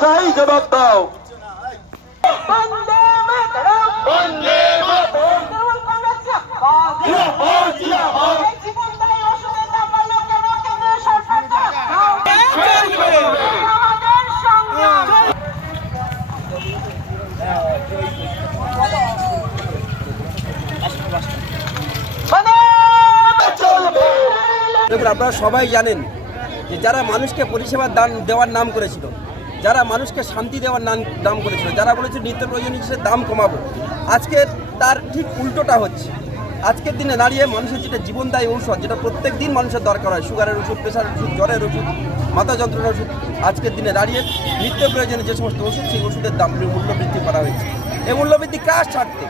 চাই, জবাব দাও। বন্দে মাতরম, বন্দে মাতরম, তৃণমূল কংগ্রেস জিন্দাবাদ। জিন্দাবাদ, জিন্দাবাদ। এই জীবনদায়ী ওষুধের দাম বাড়লো কেন? কেন্দ্রীয় সরকারটা আমাদের সংগ্রাম। দেখুন, আপনারা সবাই জানেন যে যারা মানুষকে পরিষেবা দেওয়ার নাম করেছিল, যারা মানুষকে শান্তি দেওয়ার নাম করেছিল, যারা বলেছিল নিত্য প্রয়োজনীয় জিনিসের দাম কমাবো, আজকে তার ঠিক উল্টোটা হচ্ছে। আজকের দিনে দাঁড়িয়ে মানুষের যেটা জীবনদায়ী ঔষধ, যেটা প্রত্যেক দিন মানুষের দরকার হয়, সুগারের ওষুধ, প্রেশারের ওষুধ, জ্বরের ওষুধ, মাথা যন্ত্রণার ওষুধ, আজকের দিনে দাঁড়িয়ে নিত্য প্রয়োজনীয় যে সমস্ত ওষুধ, সেই ওষুধের দাম মূল্য বৃদ্ধি করা হয়েছে। এই মূল্যবৃদ্ধি কার স্বার্থে?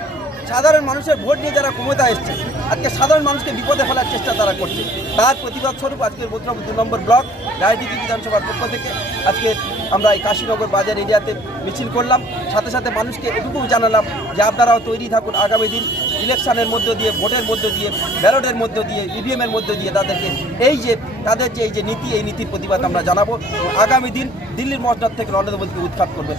সাধারণ মানুষের ভোট নিয়ে যারা ক্ষমতা এসছে, আজকে সাধারণ মানুষকে বিপদে ফেলার চেষ্টা তারা করছে। তার প্রতিবাদ স্বরূপ আজকের মথুরাপুর 2 নম্বর ব্লক রায়দিঘি বিধানসভার পক্ষ থেকে আজকে আমরা এই কাশীনগর বাজার এরিয়াতে মিছিল করলাম। সাথে সাথে মানুষকে এটুকু জানালাম যে আপনারাও তৈরি থাকুন, আগামী দিন ইলেকশনের মধ্য দিয়ে, ভোটের মধ্য দিয়ে, ব্যালটের মধ্য দিয়ে, ইভিএমের মধ্য দিয়ে তাদেরকে তাদের যে এই নীতি, এই নীতির প্রতিবাদ আমরা জানাবো। আগামী দিন দিল্লির মসনদ থেকে নরেন্দ্র মোদীকে উৎখাত করবে।